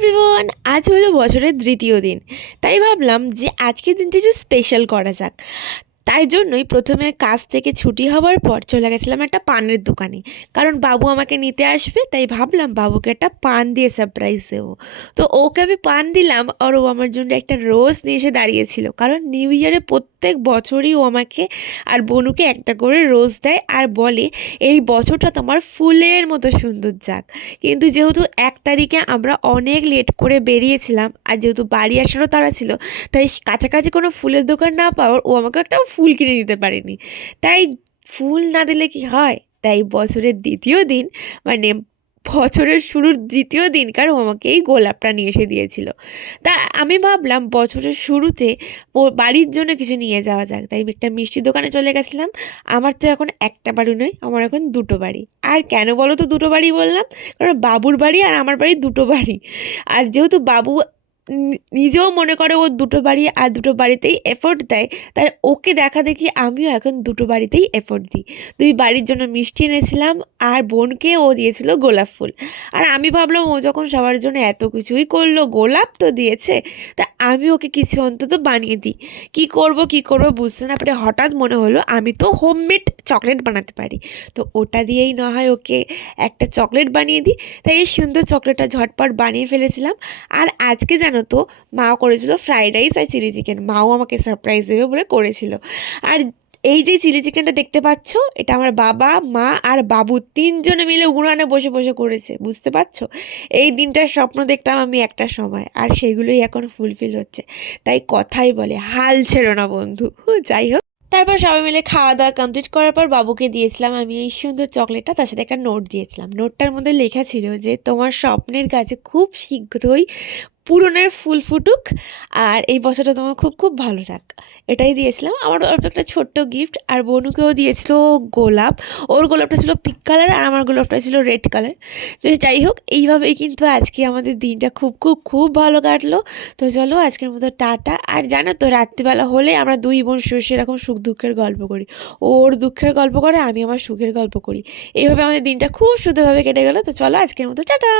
Everyone, আজ হলো বছরের তৃতীয় দিন। তাই ভাবলাম যে আজকের দিনটা একটু স্পেশাল করা যাক। তাই জন্যই প্রথমে কাজ থেকে ছুটি হওয়ার পর চলে গেছিলাম একটা পানের দোকানে, কারণ বাবু আমাকে নিতে আসবে। তাই ভাবলাম বাবুকে একটা পান দিয়ে সারপ্রাইজ দেবো। তো ওকে আমি পান দিলাম, আর ও আমার জন্য একটা রোজ নিয়ে এসে দাঁড়িয়েছিল, কারণ নিউ ইয়ারে প্রত্যেক বছরই ও আমাকে আর বনুকে একটা করে রোজ দেয় আর বলে এই বছরটা তোমার ফুলের মতো সুন্দর যাক। কিন্তু যেহেতু 1 তারিখে আমরা অনেক লেট করে বেরিয়েছিলাম, আর যেহেতু বাড়ি আসারও তাড়া ছিল, তাই কাছাকাছি কোনো ফুলের দোকান না পাওয়ার ও আমাকে একটা ফুল কিনে দিতে পারেনি। তাই ফুল না দিলে কি হয়, তাই বছরের দ্বিতীয় দিন, মানে বছরের শুরুর দ্বিতীয় দিন, কারণ আমাকে এই গোলাপটা নিয়ে এসে দিয়েছিল। তা আমি ভাবলাম বছরের শুরুতে বাড়ির জন্য কিছু নিয়ে যাওয়া যাক। তাই আমি একটা মিষ্টির দোকানে চলে গেছিলাম। আমার তো এখন একটা বাড়ি নয়, আমার এখন দুটো বাড়ি। আর কেন বলো তো দুটো বাড়ি বললাম? কারণ বাবুর বাড়ি আর আমার বাড়ি দুটো বাড়ি। আর যেহেতু বাবু নিজেও মনে করে ও দুটো বাড়ি আর দুটো বাড়িতেই এফোর্ট দেয়, তাই ওকে দেখা দেখি আমিও এখন দুটো বাড়িতেই এফোর্ট দিই। দুই বাড়ির জন্য মিষ্টি এনেছিলাম, আর বোনকে ও দিয়েছিল গোলাপ ফুল। আর আমি ভাবলাম ও যখন সবার জন্য এত কিছুই করলো, গোলাপ তো দিয়েছে, তা আমি ওকে কিছু অন্তত বানিয়ে দিই। কি করব বুঝতে না পারে হঠাৎ মনে হলো আমি তো হোমমেড চকলেট বানাতে পারি, তো ওটা দিয়েই না হয় ওকে একটা চকলেট বানিয়ে দিই। তাই এই সুন্দর চকলেটটা ঝটপট বানিয়ে ফেলেছিলাম। আর আজকে জানো তো, মাও করেছিল ফ্রাইড রাইস আর চিলি চিকেন। মাও আমাকে সারপ্রাইজ দেবে বলে করেছিল। আর এই যে চিলি চিকেনটা দেখতে পাচ্ছ, এটা আমার বাবা, মা আর বাবু তিনজনে মিলে উড়ানে বসে বসে করেছে, বুঝতে পারছো? এই দিনটার স্বপ্ন দেখতাম আমি একটা সময়, আর সেগুলোই এখন ফুলফিল হচ্ছে। তাই কথাই বলে হাল ছেড়ো না বন্ধু। যাই হোক, তারপর সবাই মিলে খাওয়া দাওয়া কমপ্লিট করার পর বাবুকে দিয়েছিলাম আমি এই সুন্দর চকলেটটা, তার সাথে একটা নোট দিয়েছিলাম। নোটটার মধ্যে লেখা ছিল যে তোমার স্বপ্নের কাছে খুব শীঘ্রই পূরণের ফুল ফুটুক, আর এই বছরটা তোমার খুব খুব ভালো যাক। এটাই দিয়েছিলাম। আমার অল্প একটা ছোট্ট গিফট। আর বনুকেও দিয়েছিল গোলাপ। ওর গোলাপটা ছিল পিঙ্ক কালার আর আমার গোলাপটা ছিল রেড কালার। তো যাই হোক, এইভাবেই কিন্তু আজকে আমাদের দিনটা খুব খুব খুব ভালো কাটলো। তো চলো আজকের মতো টাটা। আর জানো তো, রাত্রিবেলা হলে আমরা দুই বোন সেরকম সুখ দুঃখের গল্প করি। ওর দুঃখের গল্প করে, আমি আমার সুখের গল্প করি। এইভাবে আমাদের দিনটা খুব সুন্দরভাবে কেটে গেলো। তো চলো আজকের মতো টাটা।